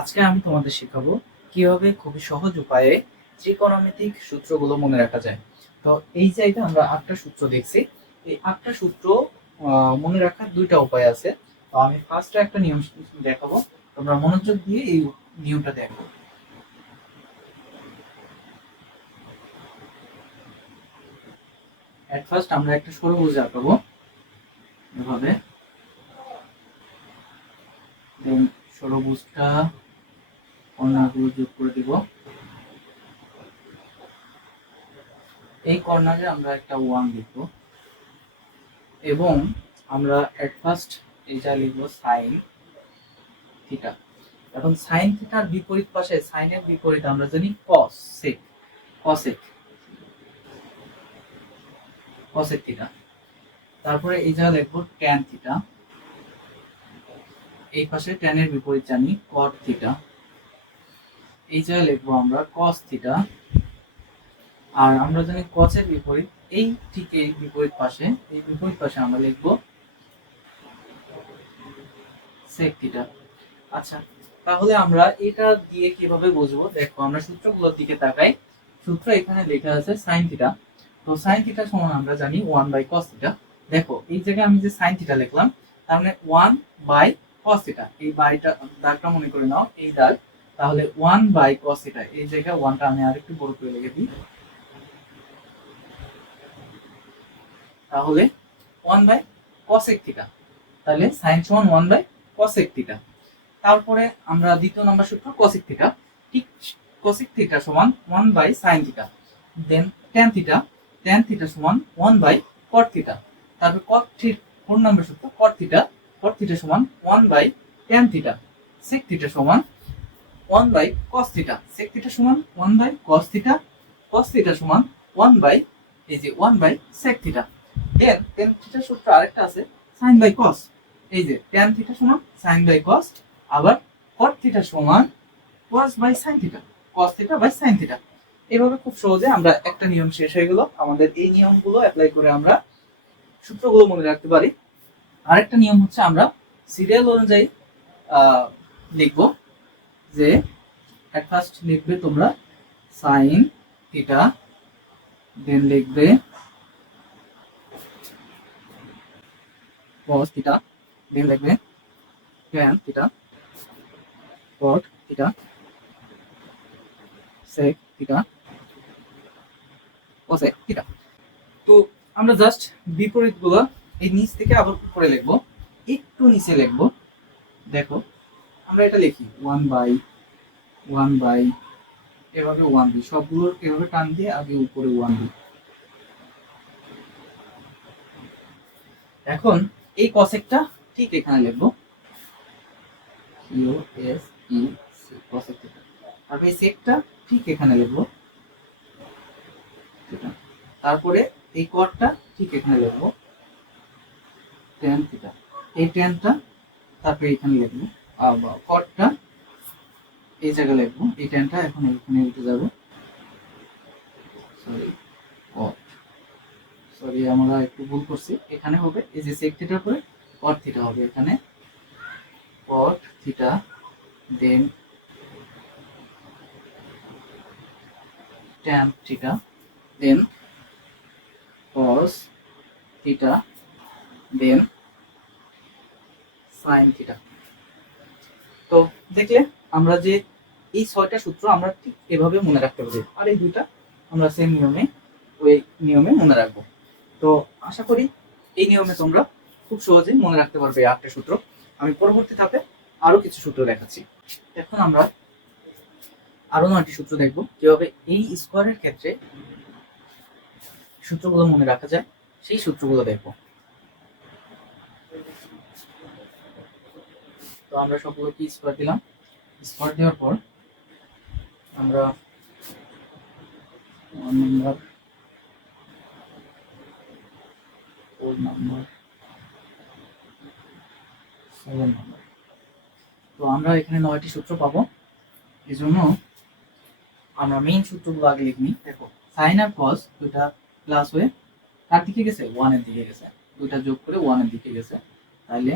আজকে আমি তোমাদের শেখাবো কিভাবে খুবই সহজ উপায়ে ত্রিকোণমিতিক সূত্রগুলো মনে রাখা যায়। তো এই জায়গায় আমরা 8টা সূত্র দেখছি। এই 8টা সূত্র মনে রাখার দুইটা উপায় আছে। তো আমি ফার্স্টে একটা নিয়ম দেখাবো, তোমরা মনোযোগ দিয়ে এই নিয়মটা দেখো। এট ফার্স্ট আমরা একটা ষড়ভুজ আঁকাবো এভাবে, দেন ষড়ভুজটা কর্ণারগুলো যোগ করে দিব। এই কর্নারে আমরা একটা 1 লিখবো এবং আমরা এট ফার্স্ট এটা লিখবো সাইন থিটা। এখন সাইন থিটার বিপরীত পাশে, সাইনের বিপরীত আমরা জানি কস সেক, কসেক, কসেক থিটা। তারপরে এই জায়গা লিখবো ট্যান থিটা। এই পাশে ট্যানের বিপরীত জানি কট থিটা। এই জায়গায় লিখবো আমরা কস থিটা। আর আমরা জানি কসের বিপরীত, এই ঠিক এই বিপরীত পাশে, এই বিপরীত পাশে আমরা লিখবো সেক থিটা। আচ্ছা, তাহলে আমরা এটা দিয়ে কিভাবে বুঝবো? দেখো আমরা সূত্রগুলোর দিকে তাকাই। সূত্র এখানে লেখা আছে সাইন থিটা। তো সাইন থিটা সমান আমরা জানি 1/cos থিটা। দেখো এই জায়গায় আমি যে সাইন থিটা লিখলাম, তার মানে 1/cos থিটা, এই বাইটা দাগটা মনে করে নাও, এই দাগ। তাহলে 1/cos থিটা, এই জায়গায় 1টা আমি আরেকটু বড় করে লিখে দিই। তাহলে 1/cosec থিটা, তাহলে সাইন সমান 1/cosec থিটা। তারপরে আমরা দ্বিতীয় নম্বর সূত্র cosec থিটা, ঠিক cosec থিটা সমান 1/sin থিটা। দেন tan থিটা, tan থিটা সমান 1/cot থিটা। তারপর cot থিটা, 4 নম্বর সূত্র cot থিটা, cot থিটা সমান 1/tan থিটা। sec থিটা সমান 1/cos থিটা, sec থিটা সমান 1/cos থিটা, cos থিটা সমান 1 এই যে 1/sec থিটা। দেন tan থিটার সূত্র আরেকটা আছে sin বাই cos। এই যে tan থিটা সমান sin বাই cos, আবার cot থিটা সমান cos by sin theta, cos theta by sin theta. এইভাবে খুব সহজে আমরা একটা নিয়ম শেষ হয়ে গেল। আমাদের এই নিয়মগুলো অ্যাপ্লাই করে আমরা সূত্রগুলো মনে রাখতে পারি। আরেকটা নিয়ম হচ্ছে আমরা সিরিয়াল অনুযায়ী লিখব। যে এট ফার্স্ট লিখবে তোমরা sin থিটা, দেন লিখবে cos থিটা, দেন লিখবে tan theta, cot theta, sec theta, cosec theta. তো আমরা জাস্ট বিপরীত গুলো এই নিচ থেকে আবার উপরে লিখবো, একটু নিচে লিখবো। দেখো আমরা এটা লিখি 1/1 এভাবে 1 দিই, সবগুলোর এভাবে টান দিয়ে আগে উপরে 1 দিই। এখন এই কসেকটা ঠিক এখানে লিখবো, কসেক থিটা। তারপরে এই সেকটা ঠিক এখানে লিখবো, তারপরে এই কটটা ঠিক এখানে লিখবো tan থিটা, এই ট্যানটা তারপরে এখানে লিখবো, কটটা এই জায়গায় লিখবো, এই ট্যানটা এখন এখানে উঠে যাবে। সরি কট, সরি আমরা একটু ভুল করছি, এখানে হবে এই যে sec থিটার পরে cot থিটা হবে, এখানে cot থিটা, দেন tan থিটা, দেন cos থিটা, দেন sin থিটা। তো দেখলে আমরা যে এই 6টা সূত্র আমরা ঠিক এভাবে মনে রাখতে পারি, আর এই দুইটা আমরা সেম নিয়মে, ওই নিয়মে মনে রাখবো। তো আশা করি এই নিয়মে তোমরা খুব সহজেই মনে রাখতে পারবে এই 8টা সূত্র। আমি পরবর্তী ধাপে আরো কিছু সূত্র দেখাচ্ছি। এখন আমরা আরো 9টি সূত্র দেখবো, কিভাবে এই স্কোয়ারের ক্ষেত্রে সূত্রগুলো মনে রাখা যায়, সেই সূত্রগুলো দেখবো। তো আমরা সবগুলো কি স্কোয়ার দিলাম, স্কোয়ার দেওয়ার পর আমরা 1 নাম্বার, 4 নাম্বার, 7 নাম্বার। তো আমরা এখানে 9টি সূত্র পাবো। এই জন্য আমরা মেইন সূত্রগুলো আগে লিখি। দেখো সাইন আর কস দুটা প্লাস হয়ে কার দিকে গেছে, 1 এর দিকে গেছে, দুটা যোগ করে 1 এর দিকে গেছে। তাইলে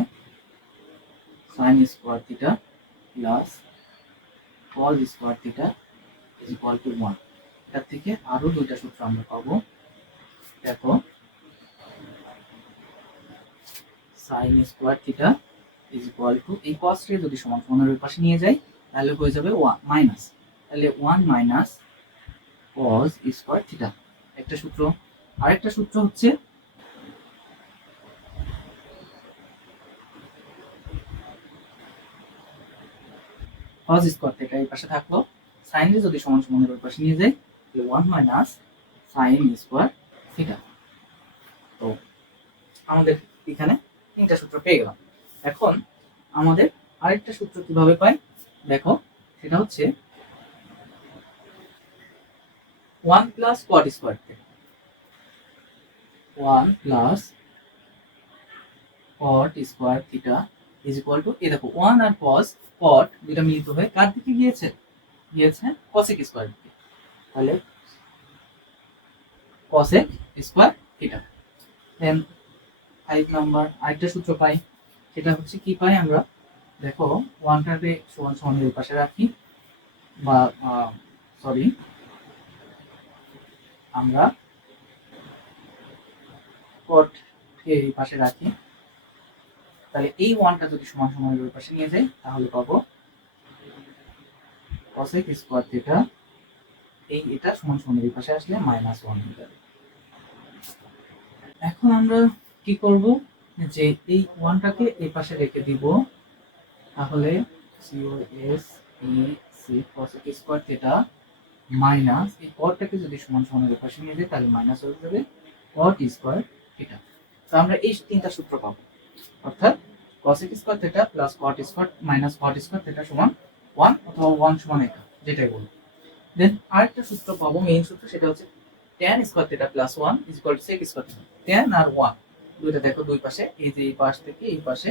sine square theta plus cos square theta is equal to 1। এটার থেকে আরো দুইটা সূত্র আমরা পাবো। দেখো sin square theta is equal to, এই cos কে যদি সমান সমানের ওই পাশে নিয়ে যাই তাহলে হয়ে যাবে 1 মাইনাস, তাহলে 1 মাইনাস cos স্কয়ার থিটা একটা সূত্র। আরেকটা সূত্র হচ্ছে cos স্কয়ার থিটা এই পাশে থাকলো, sin কে যদি সমান সমানের ওই পাশে নিয়ে যাই তাহলে 1 মাইনাস sin স্কয়ার থিটা। তো আমাদের এখানে তিনটা সূত্র পেয়ে গেলাম। এখন আমাদের আরেকটা সূত্র কিভাবে পাই দেখো, সেটা হচ্ছে 1 plus cot square theta, 1 plus cot square theta is equal to, এই দেখো 1 আর cot দুটো মিলিত হয়ে কার দিকে গিয়েছে, গিয়েছে cosec স্কয়ার দিকে, তাহলে cosec স্কয়ার থিটা। দেন 5 নাম্বার আরেকটা সূত্র পাই, সেটা হচ্ছে কি পাই আমরা, দেখো 1টাকে সমান সমানের এই পাশে রাখি, বা সরি আমরা cot কে এই পাশে রাখি, তাহলে এই 1টা যদি সমান সমানের ওই পাশে নিয়ে যাই তাহলে পাবো cosec স্কয়ার থিটা, এই এটা সমান সমানের এই পাশে আসলে মাইনাস 1 হয়ে যাবে। এখন আমরা কি করব, যে এই 1টাকে এই পাশে রেখে দিব, তাহলে cos cosec square theta minus এই cotটাকে যদি সমান সমানের এই পাশে নিয়ে যাই তাহলে মাইনাস হয়ে যাবে cot স্কয়ার থিটা। তো আমরা এই তিনটা সূত্র পাবো, অর্থাৎ cosec square theta plus cot square minus cot square theta সমান 1 অথবা 1 সমান এটা, যেটাই বলবো। দেন আরেকটা সূত্র পাবো, মেইন সূত্র, সেটা হচ্ছে tan square theta plus 1 is equal to sec square theta. tan আর 1 দুইটা দেখো দুই পাশে, এই যে এই পাশ থেকে এই পাশে,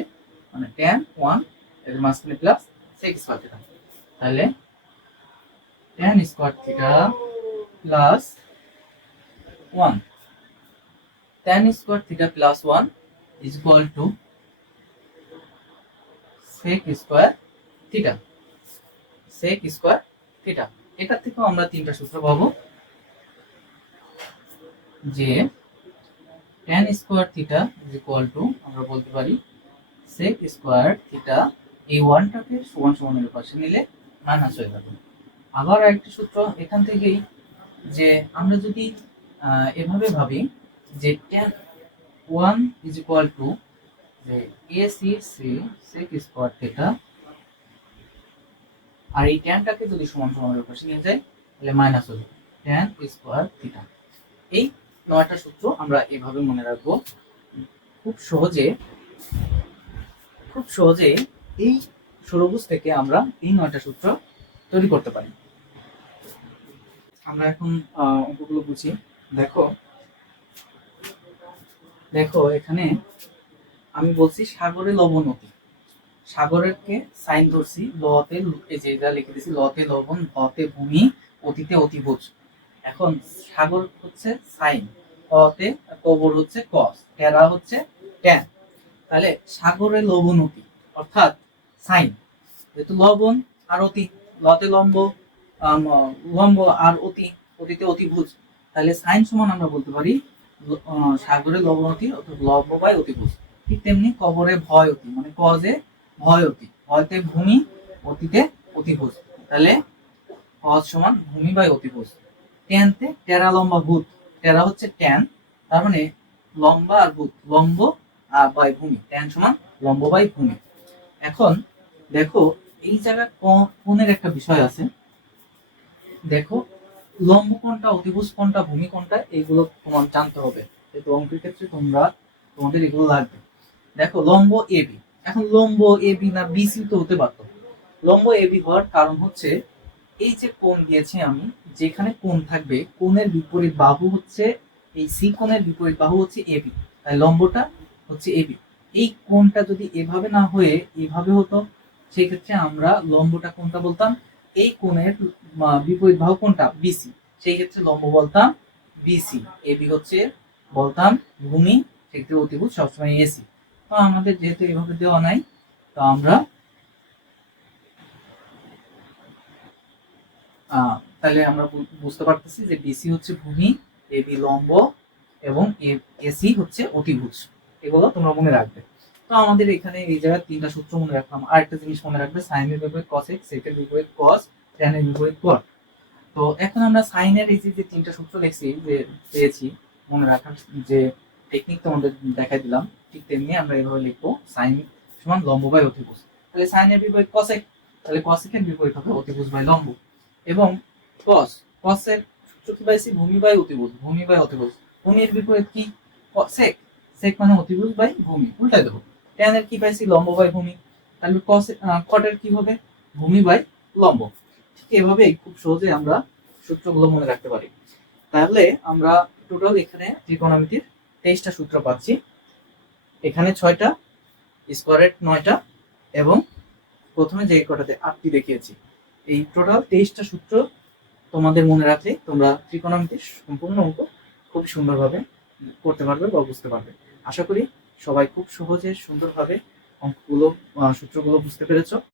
মানে tan 1 এর মাঝখানে প্লাস sec স্কয়ার থিটা, তাহলে tan square theta plus 1, tan square theta plus 1 is equal to sec square theta, sec square theta. এটা থেকেও আমরা তিনটা সূত্র পাবো, যে tan square theta is equal to, আমরা বলতে পারি sec স্কয়ার থিটা, এই 1টাকে সমান সমানের পাশে নিলে মাইনাস হয়ে যাবে। আবার আরেকটা সূত্র এখান থেকেই, যে আমরা যদি এভাবে ভাবি যে tan 1 ইজ ইকুয়াল টু যে ac sec স্কয়ার থিটা, আর এই ট্যানটাকে যদি সমান সমানের পাশে নিয়ে যাই তাহলে মাইনাস হবে tan স্কয়ার থিটা। এই 9টা সূত্র আমরা এভাবে মনে রাখবো, খুব সহজে এই ষড়ভুজ থেকে আমরা এই 9টা সূত্র তৈরি করতে পারি। আমরা এখন অঙ্কগুলো বুঝি। দেখো এখানে আমি বলছি সাগরে লবণ অতি, সাগরেরকে সাইন ধরছি, লতে এই যে যা লিখে দিছি, লতে লবণ, ভতে ভূমি, অতিতে অতিভুজ। এখন সাগর হচ্ছে সাইন, অতে কবর হচ্ছে কস, টেরা হচ্ছে ট্যান, তাহলে সাগরে লবণ অতি অর্থাৎ সাইন, যেহেতু লবণ আর অতি, লতে লম্ব, লম্ব আর অতি, অতিতে অতিভুজ, তাহলে সাইন সমান আমরা বলতে পারি সাগরে লবণ অতি অর্থাৎ লম্ব বাই অতিভুজ। ঠিক তেমনি কবরে ভয় অতি, মানে কজে ভয় অতি, ভয়তে ভূমি, অতিতে অতিভুজ, তাহলে কজ সমান ভূমি বাই অতিভুজ। ট্যানতে টেরা লম্বা ভূত, টেরা হচ্ছে ট্যান, তার মানে লম্বা আর ভূত, লম্ব আর বাই ভূমি, ট্যান সমান লম্ব বাই ভূমি। এখন দেখো এই জায়গায় কোণের একটা বিষয় আছে, দেখো লম্ব কোণটা, অতিভুজ কোণটা, ভূমি কোণটা, এগুলো তোমার জানতে হবে, যেহেতু অঙ্কের ক্ষেত্রে তোমাদের এগুলো লাগবে। দেখো লম্ব এবি, এখন লম্ব এবি না বিসি তো হতে পারতো, লম্ব এবি হওয়ার কারণ হচ্ছে এই যে কোণ দিয়েছি আমি, যেখানে কোণ থাকবে কোণের বিপরীত বাহু হচ্ছে এই সি, কোণের বিপরীত বাহু হচ্ছে এবি, তাই লম্বটা হচ্ছে এবি। এই কোণটা যদি এভাবে না হয়ে এভাবে হতো, সেই ক্ষেত্রে আমরা লম্বটা কোনটা বলতাম, এই কোণের বিপরীত বাহু কোনটা, বিসি, সেই ক্ষেত্রে লম্ব বলতাম বিসি, এবি হচ্ছে বলতাম ভূমি, সেক্ষেত্রে অতিভুজ সবসময় এসি। তো আমাদের যেহেতু এভাবে দেওয়া নাই, তো আমরা তাহলে আমরা বুঝতে পারতেছি যে বিসি হচ্ছে ভূমি, এবি লম্ব এবং এসি হচ্ছে অতিভুজ। এগুলো তোমরা মনে রাখবে। তো আমাদের এখানে এই জায়গায় তিনটা সূত্র মনে রাখলাম। আরেকটা জিনিস মনে রাখবে, সাইনের বিপরীত কসেক, সেকের বিপরীত কস, ট্যানের বিপরীত কট। তো এখন আমরা সাইনের এই যে তিনটা সূত্র দেখছি যে পেয়েছি, মনে রাখার যে টেকনিক তোমাদের দেখাই দিলাম, ঠিক তেমনি আমরা এভাবে লিখবো সাইন সমান লম্ব বাই অতিভুজ। তাহলে সাইনের বিপরীত কসেক, তাহলে কসেকের বিপরীত হবে অতিভুজ বাই লম্ব। এবং কসের সূত্র কি পাইছি, ভূমি বাই অতিভুজ, ভূমি বাই অতিভুজ। ভূমির বিপরীত কি, সেক, সেক মানে অতিভুজ বাই ভূমি, উল্টাই দেবো। ট্যানের কি পাইছি, লম্ব বাই ভূমি, তাহলে কটের কি হবে, ভূমি বাই লম্ব। ঠিক এভাবেই খুব সহজে আমরা সূত্রগুলো মনে রাখতে পারি। তাহলে আমরা টোটাল এখানে ত্রিকোণমিতির 23টা সূত্র পাচ্ছি, এখানে 6টা, স্কোয়ারের 9টা, এবং প্রথমে যে কটাতে 8টি দেখিয়েছি। এই টোটাল 23টা সূত্র তোমাদের মনে রাখলে তোমরা ত্রিকোণমিতির সম্পূর্ণ অঙ্ক খুব সুন্দরভাবে করতে পারবে বা বুঝতে পারবে। আশা করি সবাই খুব সহজে সুন্দরভাবে অঙ্কগুলো সূত্রগুলো বুঝতে পেরেছো।